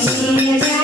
Christina.